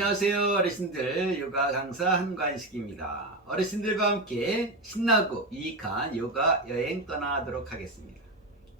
안녕하세요 어르신들. 요가 강사 한관식입니다. 어르신들과 함께 신나고 유익한 요가 여행 떠나도록 하겠습니다.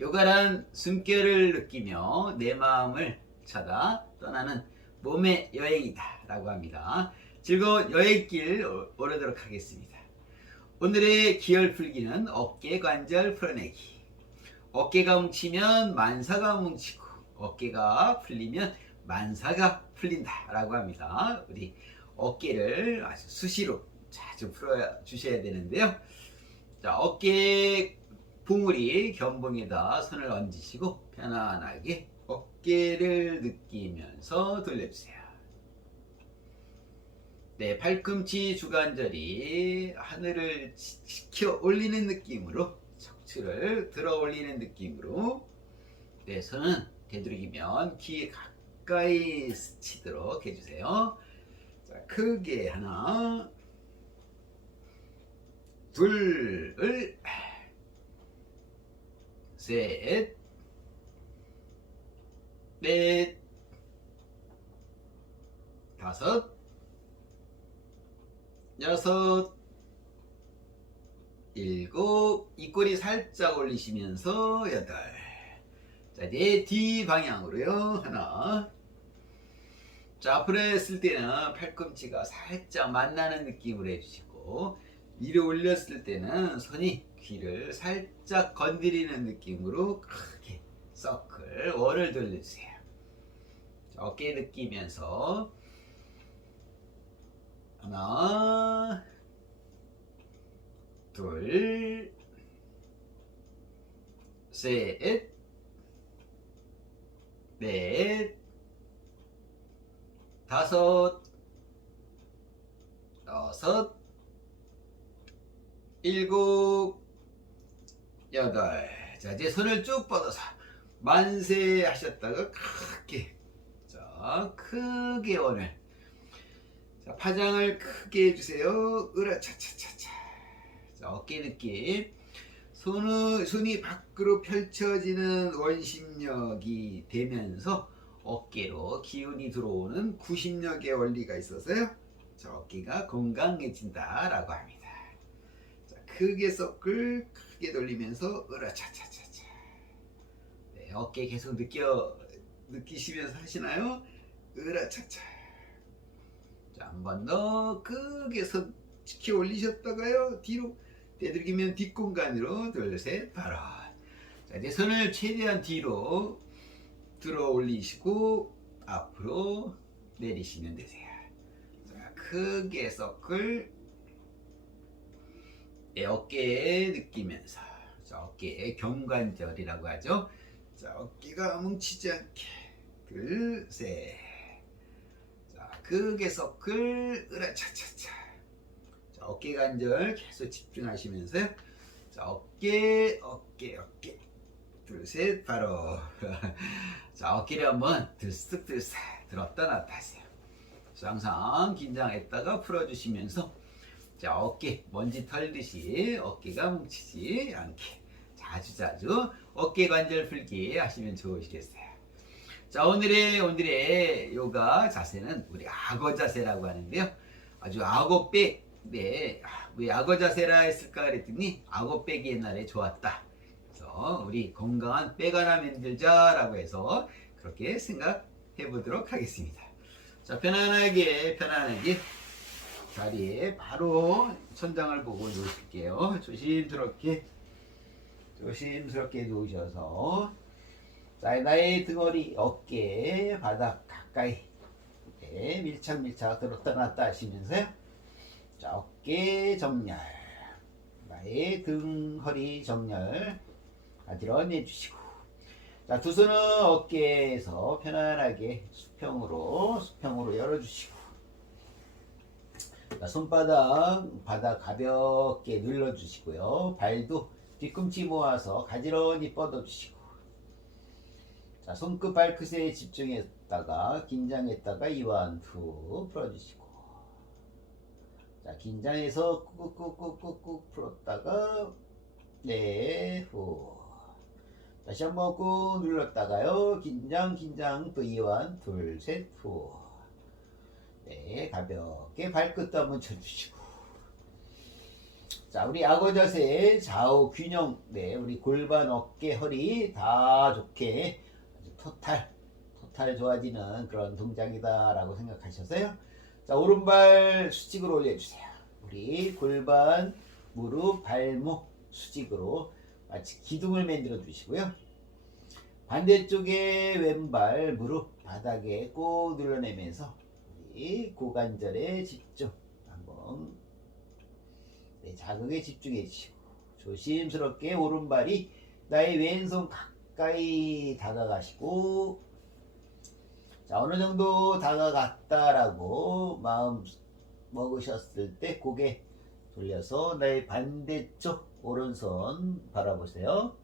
요가란 숨결을 느끼며 내 마음을 찾아 떠나는 몸의 여행이다 라고 합니다. 즐거운 여행길 오- 오르도록 하겠습니다. 오늘의 기혈 풀기는 어깨 관절 풀어내기. 어깨가 뭉치면 만사가 뭉치고 어깨가 풀리면 만사가 풀린다라고 합니다. 우리 어깨를 아주 수시로 자주 풀어 주셔야 되는데요. 자, 어깨 봉우리 견봉에다 손을 얹으시고 편안하게 어깨를 느끼면서 돌려주세요. 네, 팔꿈치 주관절이 하늘을 지- 지켜 올리는 느낌으로 척추를 들어 올리는 느낌으로 네, 손은 되도록이면 귀에 가까이 스치도록 해주세요. 자, 크게 하나, 둘, 셋, 넷, 다섯, 여섯, 일곱, 입꼬리 살짝 올리시면서 여덟. 자, 이제 뒤 방향으로요. 하나. 자, 앞으로 했을 때는 팔꿈치가 살짝 만나는 느낌으로 해주시고, 위로 올렸을 때는 손이 귀를 살짝 건드리는 느낌으로 크게 서클, 월을 돌려주세요. 자, 어깨 느끼면서, 하나, 둘, 셋, 넷, 다섯, 여섯, 일곱, 여덟. 자, 이제 손을 쭉 뻗어서 만세 하셨다가 크게, 자, 크게 오늘. 자, 파장을 크게 해주세요. 으라차차차차. 자, 어깨 느낌. 손은, 손이 밖으로 펼쳐지는 원심력이 되면서 어깨로 기운이 들어오는 구심력의 원리가 있어서요. 자, 어깨가 건강해진다라고 합니다. 자, 크게 서클 크게 돌리면서 으라차차차차. 네, 어깨 계속 느껴 느끼시면서 하시나요? 으라차차. 자, 한 번 더 크게 손 치켜 올리셨다가요. 뒤로 되도록이면 뒷공간으로 둘, 셋, 바로. 자, 이제 손을 최대한 뒤로 들어 올리시고 앞으로 내리시면 되세요. 자, 크게 서클 네, 어깨에 느끼면서 자, 어깨에 경관절이라고 하죠. 자, 어깨가 뭉치지 않게 둘, 셋. 자, 크게 서클 으라차차차. 자, 어깨 관절 계속 집중하시면서요. 자, 어깨, 어깨, 어깨. 둘, 셋, 바로. 자, 어깨를 한번 들썩 들썩 들었다 놨다 하세요. 그래서 항상 긴장했다가 풀어주시면서 자, 어깨 먼지 털듯이 어깨가 뭉치지 않게 자주자주 어깨 관절 풀기 하시면 좋으시겠어요. 자, 오늘의 오늘의 요가 자세는 우리 악어 자세라고 하는데요. 아주 악어백 네, 아, 왜 악어 자세라 했을까 그랬더니 악어백이 옛날에 좋았다. 우리 건강한 백 하나 만들자라고 해서 그렇게 생각해 보도록 하겠습니다. 자, 편안하게 편안하게 자리에 바로 천장을 보고 누우실게요. 조심스럽게 조심스럽게 누우셔서 자, 나의 등허리 어깨 바닥 가까이 네, 밀착밀착 들었다 놨다 하시면서요. 자, 어깨 정렬 나의 등 허리 정렬 가지런히 해주시고 자, 두 손은 어깨에서 편안하게 수평으로 수평으로 열어주시고 자, 손바닥 바닥 가볍게 눌러주시고요. 발도 뒤꿈치 모아서 가지런히 뻗어주시고 자, 손끝 발끝에 집중했다가 긴장했다가 이완 후 풀어주시고 자, 긴장해서 꾹꾹꾹꾹꾹 풀었다가 네, 후. 다시 한번 꾹 눌렀다가요. 긴장, 긴장, 또 이완, 둘, 셋, 후. 네, 가볍게 발끝도 한번 쳐주시고. 자, 우리 악어 자세 좌우 균형. 네, 우리 골반, 어깨, 허리 다 좋게 아주 토탈, 토탈 좋아지는 그런 동작이다라고 생각하셨어요. 자, 오른발 수직으로 올려주세요. 우리 골반, 무릎, 발목 수직으로 마치 기둥을 만들어 주시고요. 반대쪽에 왼발 무릎 바닥에 꼭 눌러내면서 우리 고관절에 집중 한번 네, 자극에 집중해 주시고 조심스럽게 오른발이 나의 왼손 가까이 다가가시고 자 어느 정도 다가갔다라고 마음 먹으셨을 때 고개 돌려서 나의 반대쪽 오른손 바라보세요.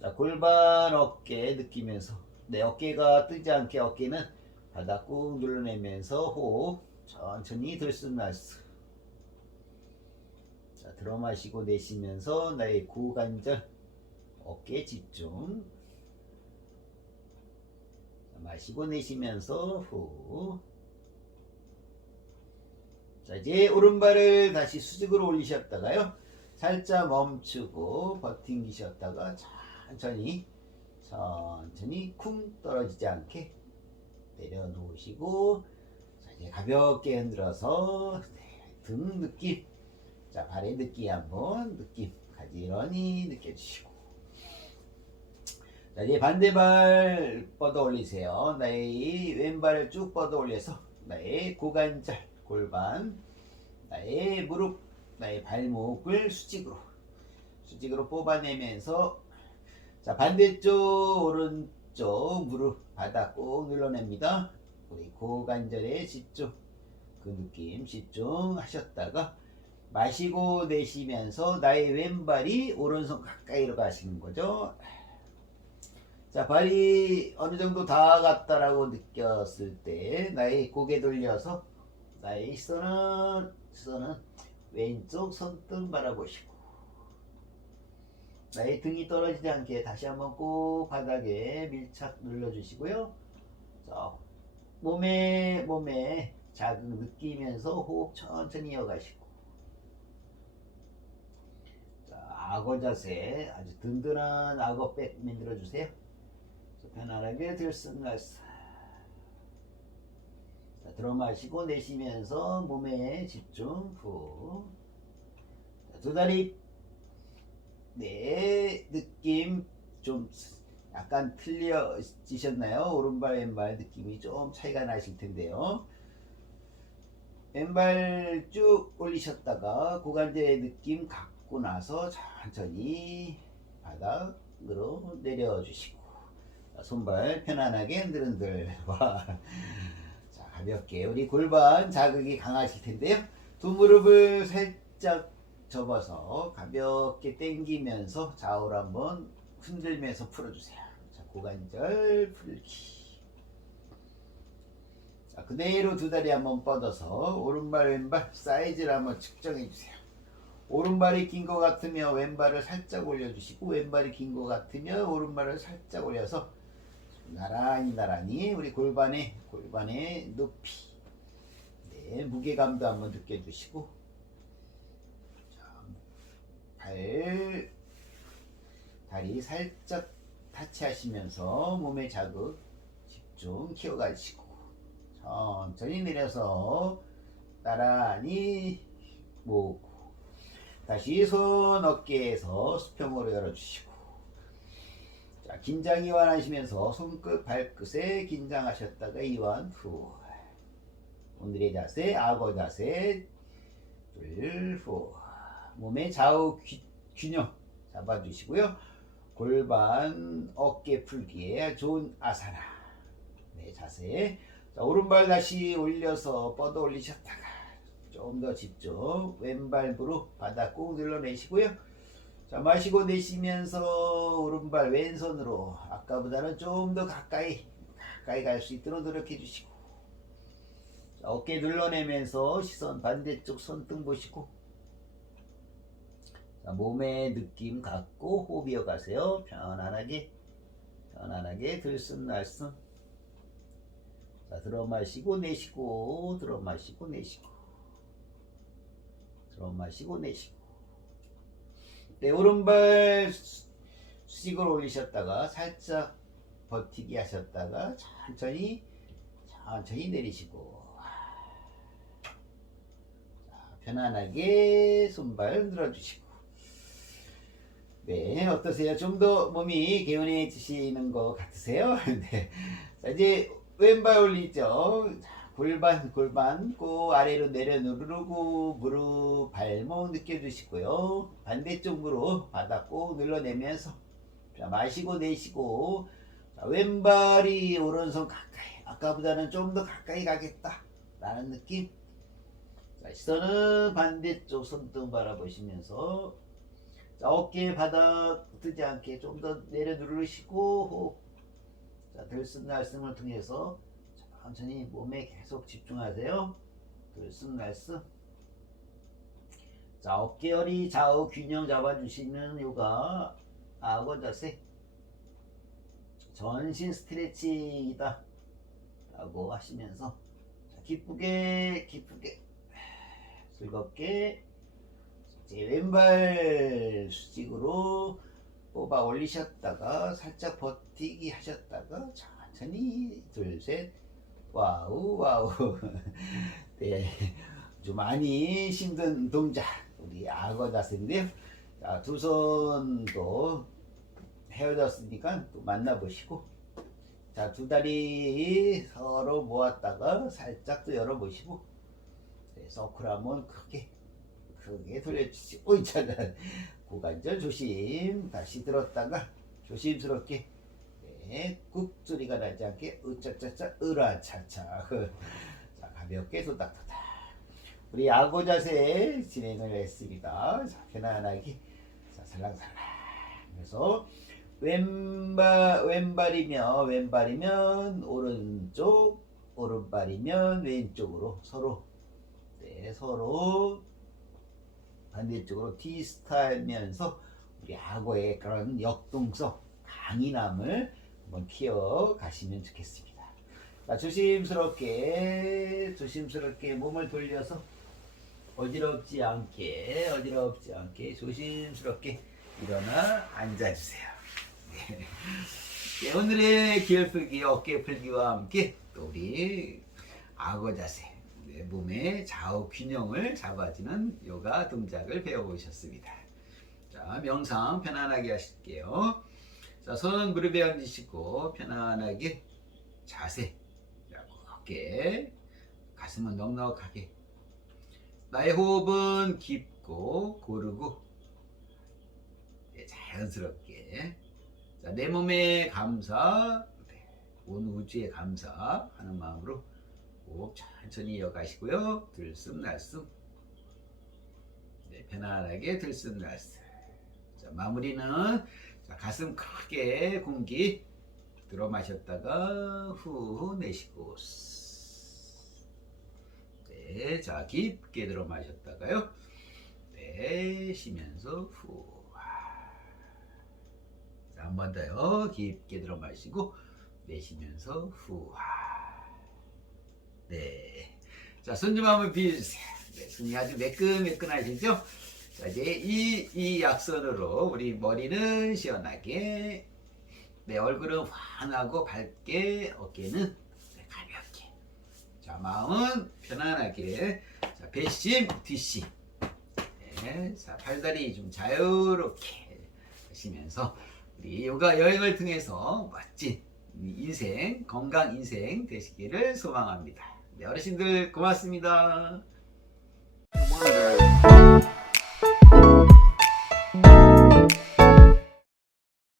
자, 골반 어깨 느끼면서 내 어깨가 뜨지 않게 어깨는 바닥 꾹 눌러내면서 호흡 천천히 들숨날숨 자, 들어 마시고 내쉬면서 나의 고관절 어깨 집중 자, 마시고 내쉬면서 후 자, 이제 오른발을 다시 수직으로 올리셨다가요. 살짝 멈추고 버팅기셨다가 천천히 천천히 쿵 떨어지지 않게 내려놓으시고 자, 이제 가볍게 흔들어서 네, 등 느낌. 자 발의 느낌 한번 느낌 가지런히 느껴주시고. 자 이제 반대발 뻗어 올리세요. 나의 왼발을 쭉 뻗어 올려서 나의 고관절 골반 나의 무릎 나의 발목을 수직으로 수직으로 뽑아내면서 자 반대쪽 오른쪽 무릎 바닥 꼭 눌러냅니다. 우리 고관절에 집중 그 느낌 집중하셨다가 마시고 내쉬면서 나의 왼발이 오른손 가까이로 가시는 거죠. 자 발이 어느 정도 다 갔다라고 느꼈을 때 나의 고개 돌려서 나의 시선은 시선은 왼쪽 손등 바라보시고 나의 등이 떨어지지 않게 다시 한번 꼭 바닥에 밀착 눌러주시고요. 자, 몸에 몸에 자극 느끼면서 호흡 천천히 이어가시고 자, 악어 자세 아주 든든한 악어백 만들어 주세요. 편안하게 자, 들어 마시고 내쉬면서 몸에 집중 후. 자, 두 다리 네 느낌 좀 약간 틀려지셨나요? 오른발 왼발 느낌이 좀 차이가 나실 텐데요. 왼발 쭉 올리셨다가 고관절의 느낌 갖고 나서 천천히 바닥으로 내려주시고 자, 손발 편안하게 흔들흔들 와. 자, 가볍게 우리 골반 자극이 강하실 텐데요. 두 무릎을 살짝 접어서 가볍게 당기면서 좌우로 한번 흔들면서 풀어주세요. 자, 고관절 풀기. 자, 그대로 두 다리 한번 뻗어서 오른발 왼발 사이즈를 한번 측정해 주세요. 오른발이 긴 것 같으면 왼발을 살짝 올려주시고 왼발이 긴 것 같으면 오른발을 살짝 올려서 나란히 나란히 우리 골반의 골반의 높이. 네, 무게감도 한번 느껴주시고. 자, 발 다리 살짝 타치하시면서 몸의 자극 집중 키워가시고 천천히 내려서 나란히 모으고 다시 손 어깨에서 수평으로 열어주시고 자, 긴장 이완하시면서 손끝 발끝에 긴장하셨다가 이완 후. 오늘의 자세 악어 자세 둘 후. 몸의 좌우 귀, 균형 잡아주시고요. 골반 어깨 풀기에 좋은 아사나. 네 자세. 자, 오른발 다시 올려서 뻗어 올리셨다가 좀 더 집중. 왼발 무릎 바닥 꾹 눌러내시고요 자 마시고 내쉬면서 오른발 왼손으로 아까보다는 좀 더 가까이 가까이 갈 수 있도록 노력해 주시고 자, 어깨 눌러내면서 시선 반대쪽 손등 보시고 자, 몸의 느낌 갖고 호흡 이어가세요. 편안하게 편안하게 들숨 날숨. 자, 들어 마시고 내쉬고 들어 마시고 내쉬고 들어 마시고 내쉬고 네 오른발 수- 수직을 올리셨다가 살짝 버티기 하셨다가 천천히 천천히 내리시고 자, 편안하게 손발 늘어주시고 네 어떠세요? 좀 더 몸이 개운해지시는 것 같으세요? 네. 자, 이제 왼발 올리죠. 자, 골반 골반 꼭 아래로 내려 누르고 무릎 발목 느껴주시고요. 반대쪽 무릎 바닥 꼭 눌러내면서 자, 마시고 내쉬고. 자, 왼발이 오른손 가까이 아까보다는 좀 더 가까이 가겠다. 라는 느낌. 자, 시선은 반대쪽 손등 바라보시면서. 자, 어깨 바닥 뜨지 않게 좀 더 내려 누르시고. 호흡 자, 들숨 날숨을 통해서 천천히 몸에 계속 집중하세요. 들숨날숨. 자, 어깨 허리 좌우 균형 잡아주시는 요가 악어 자세. 전신 스트레칭이다. 라고 하시면서 자, 기쁘게 기쁘게 즐겁게 이제 왼발 수직으로 뽑아 올리셨다가 살짝 버티기 하셨다가 천천히 둘 셋 와우 와우. 네 아주 많이 힘든 동작 우리 악어 자, 두 손도 헤어졌으니까 또 만나보시고. 자 두 다리 서로 모았다가 살짝 또 열어보시고. 네, 서클 한번 크게 크게 돌려주시고 참 고관절 조심 다시 들었다가 조심스럽게 네, 꾹 소리가 나지 않게 으짜짜짜 으라차차. 자 가볍게 도닥도닥. 우리 야구 자세 진행을 했습니다. 자 편안하게. 자 살랑살랑. 그래서 왼발 왼발이면 왼발이면 오른쪽 오른발이면 왼쪽으로 서로. 네 서로 반대쪽으로 티스타면서 우리 악어의 그런 역동성 강인함을 한번 키워 가시면 좋겠습니다. 자, 조심스럽게 조심스럽게 몸을 돌려서 어지럽지 않게 어지럽지 않게 조심스럽게 일어나 앉아주세요. 네. 네, 오늘의 기혈풀기 어깨 풀기와 함께 또 우리 악어 자세 네, 몸의 좌우 균형을 잡아주는 요가 동작을 배워보셨습니다. 자, 명상 편안하게 하실게요. 자, 손 무릎에 얹으시고 편안하게 자세. 자, 어깨, 가슴은 넉넉하게. 나의 호흡은 깊고 고르고 네, 자연스럽게. 자, 내 몸에 감사, 네, 온 우주에 감사하는 마음으로 호흡 천천히 이어가시고요. 들숨 날숨. 네, 편안하게 들숨 날숨. 자, 마무리는 자, 가슴 크게 공기 들어 마셨다가 후 내쉬고 네, 자 깊게 들어 마셨다가요. 네, 쉬면서 후. 자, 한 번 더요. 깊게 들어 마시고 내쉬면서 후. 네. 자, 손 좀 한번 비워주세요. 네, 손이 아주 매끈매끈하시죠? 자, 이제 이, 이 약선으로 우리 머리는 시원하게, 네, 얼굴은 환하고 밝게, 어깨는 네, 가볍게. 자, 마음은 편안하게. 자, 배심, 뒷심. 네, 자, 팔다리 좀 자유롭게 하시면서 우리 요가 여행을 통해서 멋진 인생, 건강 인생 되시기를 소망합니다. 네, 어르신들 고맙습니다.